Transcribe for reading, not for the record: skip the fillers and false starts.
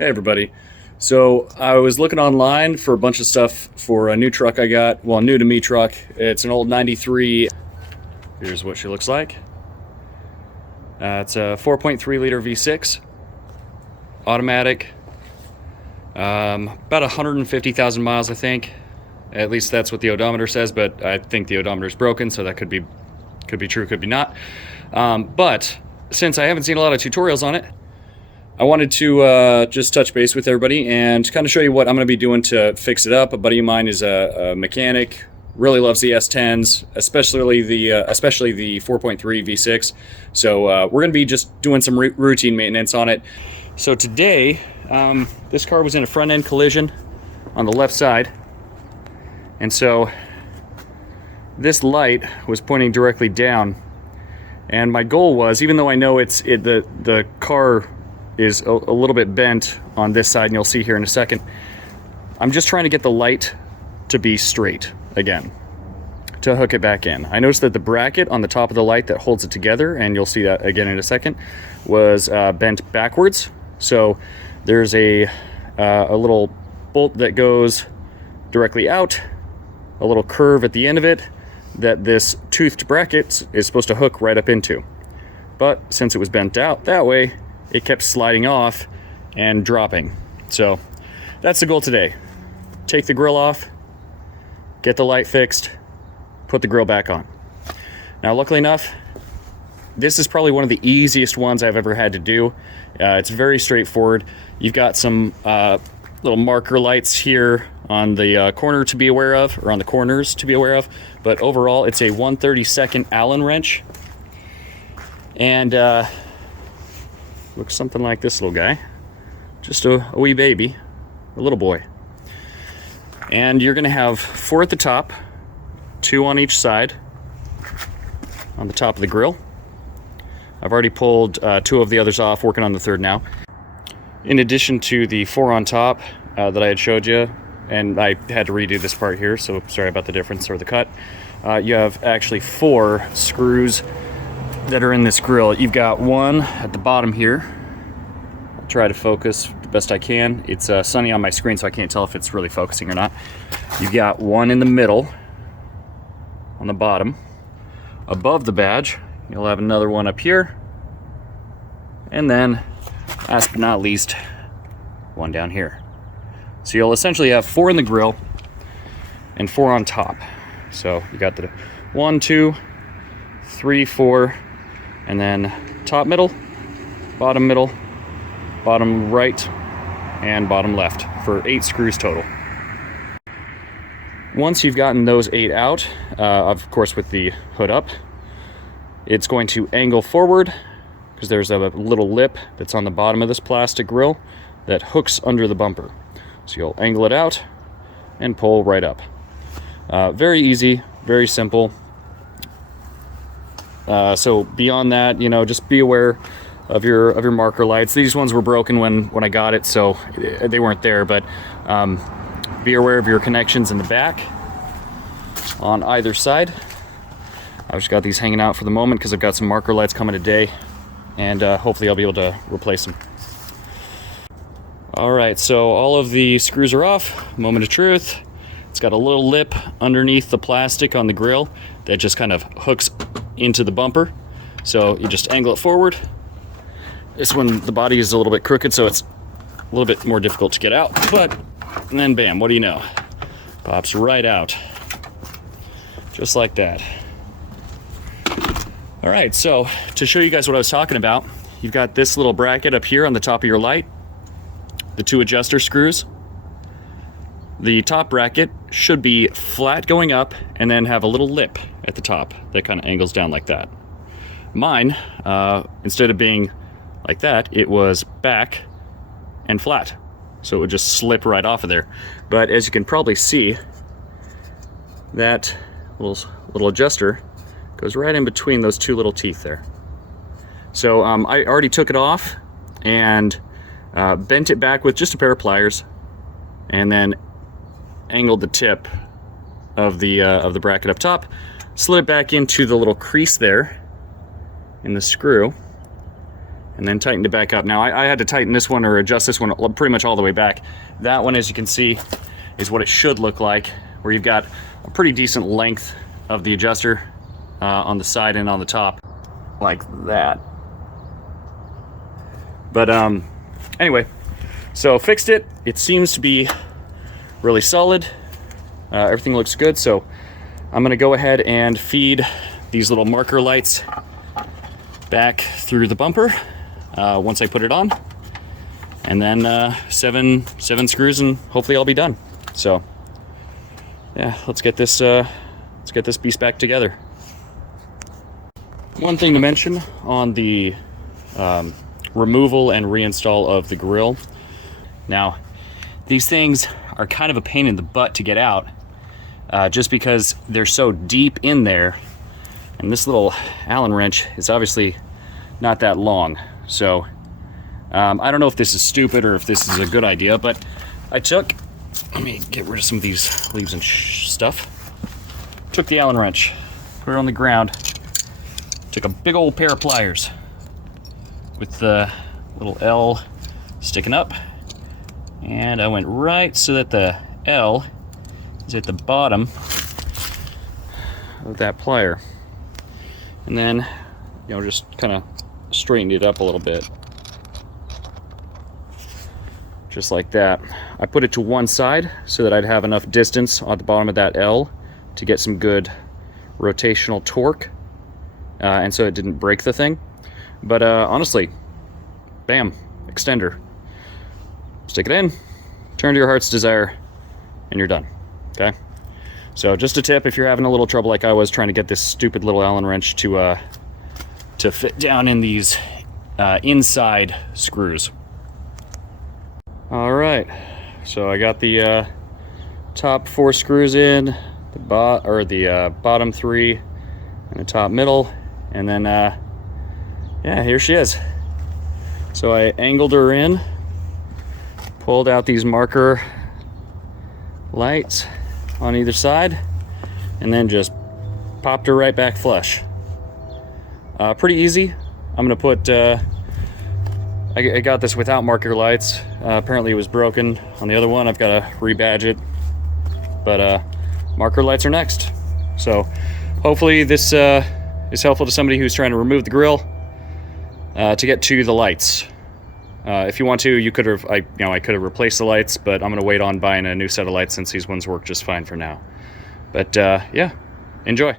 Hey everybody. So I was looking online for a bunch of stuff for a new truck I got. Well, new to me truck. It's an old 93. Here's what she looks like. It's a 4.3 liter V6. Automatic. About 150,000 miles, I think. At least that's what the odometer says, but I think the odometer is broken, so that could be true, could be not. But since I haven't seen a lot of tutorials on it, I wanted to just touch base with everybody and kind of show you what I'm going to be doing to fix it up. A buddy of mine is a mechanic, really loves the S10s, especially the 4.3 V6. So we're going to be just doing some routine maintenance on it. So today, this car was in a front end collision on the left side, and so this light was pointing directly down. And my goal was, even though I know the car is a little bit bent on this side, and you'll see here in a second, I'm just trying to get the light to be straight again, to hook it back in. I noticed that the bracket on the top of the light that holds it together, and you'll see that again in a second, was bent backwards. So there's a little bolt that goes directly out, a little curve at the end of it that this toothed bracket is supposed to hook right up into. But since it was bent out that way, it kept sliding off and dropping. So that's the goal today. Take the grill off, get the light fixed, put the grill back on. Now, luckily enough, this is probably one of the easiest ones I've ever had to do. It's very straightforward. You've got some little marker lights here on the corner to be aware of, or on the corners to be aware of. But overall, it's a 1/32 Allen wrench. And looks something like this little guy. Just a wee baby, a little boy. And you're gonna have 4 at the top, 2 on each side, on the top of the grill. I've already pulled 2 of the others off, working on the 3rd now. In addition to the 4 on top that I had showed you, and I had to redo this part here, so sorry about the difference or the cut. You have actually 4 screws that are in this grill. You've got 1 at the bottom here. I'll try to focus the best I can. It's sunny on my screen, so I can't tell if it's really focusing or not. You've got 1 in the middle on the bottom. Above the badge, you'll have another 1 up here. And then, last but not least, 1 down here. So you'll essentially have 4 in the grill and 4 on top. So you got the 1, 2, 3, 4, and then top middle, bottom right, and bottom left for 8 screws total. Once you've gotten those 8 out, of course with the hood up, it's going to angle forward because there's a little lip that's on the bottom of this plastic grill that hooks under the bumper. So you'll angle it out and pull right up. Very easy, very simple. So beyond that, just be aware of your marker lights. These ones were broken when I got it, so they weren't there, but be aware of your connections in the back on either side. I've just got these hanging out for the moment because I've got some marker lights coming today, and hopefully I'll be able to replace them. All right, so all of the screws are off. Moment of truth. It's got a little lip underneath the plastic on the grill that just kind of hooks into the bumper. So you just angle it forward. This one, the body is a little bit crooked, so it's a little bit more difficult to get out. And then bam, what do you know? Pops right out. Just like that. All right, so to show you guys what I was talking about, you've got this little bracket up here on the top of your light, the 2 adjuster screws. The top bracket should be flat going up and then have a little lip at the top that kind of angles down like that. Mine, instead of being like that, it was back and flat. So it would just slip right off of there. But as you can probably see, that little adjuster goes right in between those 2 little teeth there. So I already took it off and bent it back with just a pair of pliers, and then angled the tip of the bracket up top, slid it back into the little crease there in the screw, and then tightened it back up. Now I had to tighten this one or adjust this one pretty much all the way back. That one, as you can see, is what it should look like, where you've got a pretty decent length of the adjuster on the side and on the top, like that. But anyway, so fixed it. It seems to be really solid. Everything looks good, so I'm gonna go ahead and feed these little marker lights back through the bumper once I put it on, and then seven screws and hopefully I'll be done. So yeah, let's get this beast back together. One thing to mention on the removal and reinstall of the grill. Now, these things are kind of a pain in the butt to get out, just because they're so deep in there, and this little Allen wrench is obviously not that long. So I don't know if this is stupid or if this is a good idea, but let me get rid of some of these leaves and stuff. Took the Allen wrench, put it on the ground, took a big old pair of pliers with the little L sticking up, and I went right so that the L is at the bottom of that plier, and then just kind of straightened it up a little bit, just like that. I put it to one side so that I'd have enough distance on the bottom of that L to get some good rotational torque, and so it didn't break the thing. But honestly, bam, extender. Stick it in, turn to your heart's desire, and you're done. Okay? So just a tip, if you're having a little trouble like I was trying to get this stupid little Allen wrench to fit down in these inside screws. All right, so I got the top 4 screws in, the bottom 3, and the top middle, and then yeah, here she is. So I angled her in, pulled out these marker lights on either side, and then just popped her right back flush. Pretty easy. I'm gonna put, I got this without marker lights. Apparently it was broken on the other one. I've got to rebadge it, but marker lights are next. So hopefully this is helpful to somebody who's trying to remove the grill to get to the lights. If you want to, you could have, I could have replaced the lights, but I'm gonna wait on buying a new set of lights since these ones work just fine for now. But yeah, enjoy.